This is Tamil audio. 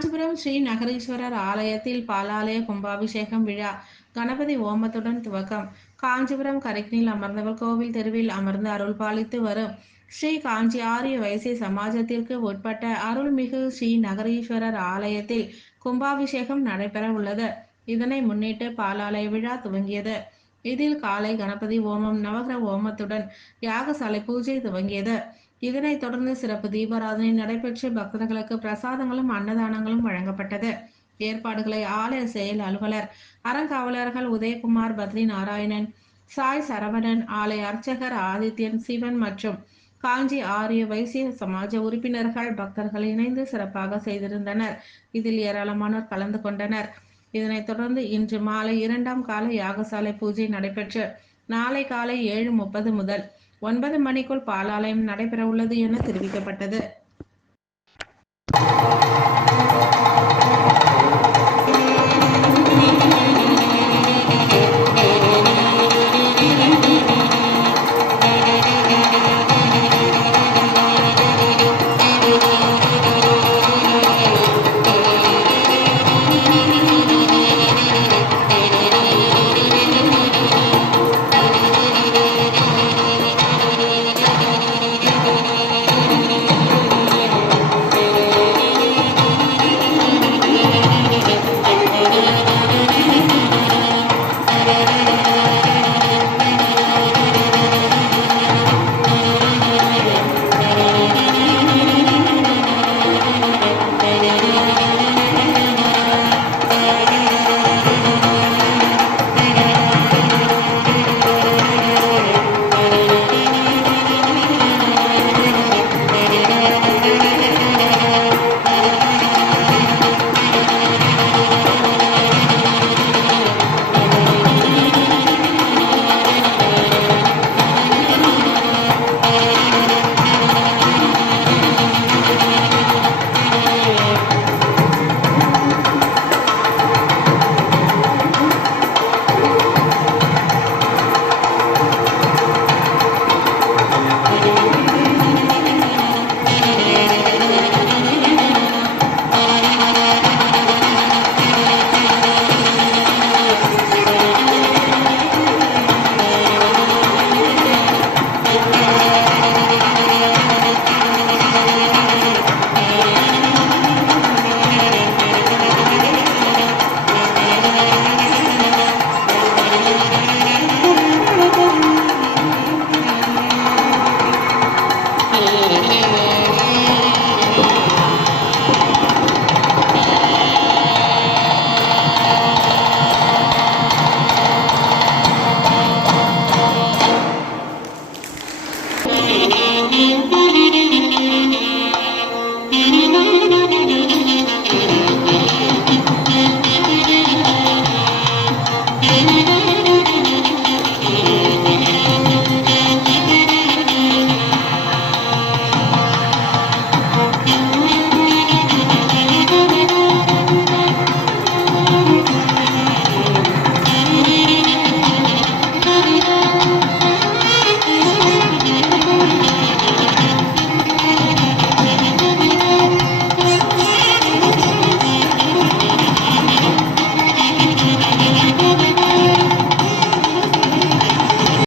காஞ்சிபுரம் ஸ்ரீ நகரீஸ்வரர் ஆலயத்தில் பாலாலய கும்பாபிஷேகம் விழா கணபதி ஓமத்துடன் துவக்கம். காஞ்சிபுரம் கரைக்கினில் அமர்ந்தவர் கோவில் தெருவில் அமர்ந்து அருள் பாலித்து வரும் ஸ்ரீ காஞ்சி ஆரிய வைசிய சமாஜத்திற்கு உட்பட்ட அருள்மிகு ஸ்ரீ நகரீஸ்வரர் ஆலயத்தில் கும்பாபிஷேகம் நடைபெற உள்ளது. இதனை முன்னிட்டு பாலாலய விழா துவங்கியது. இதில் காலை கணபதி ஓமம், நவகிரக ஓமத்துடன் யாகசாலை பூஜை துவங்கியது. இதனைத் தொடர்ந்து சிறப்பு தீபாராதனை நடைபெற்று பக்தர்களுக்கு பிரசாதங்களும் அன்னதானங்களும் வழங்கப்பட்டது. ஏற்பாடுகளை ஆலய செயல் அலுவலர் அறங்காவலர்கள் உதயகுமார், பத்ரி நாராயணன், சாய் சரவணன், ஆலய அர்ச்சகர் ஆதித்யன், சிவன் மற்றும் காஞ்சி ஆரிய வைசிய சமாஜ உறுப்பினர்கள் பக்தர்கள் இணைந்து சிறப்பாக செய்திருந்தனர். இதில் ஏராளமானோர் கலந்து கொண்டனர். இதனைத் தொடர்ந்து இன்று மாலை 2ஆம் கால யாகசாலை பூஜை நடைபெற்று நாளை காலை 7:30 முதல் 9 மணிக்குள் பாலாலயம் நடைபெற உள்ளது என தெரிவிக்கப்பட்டது.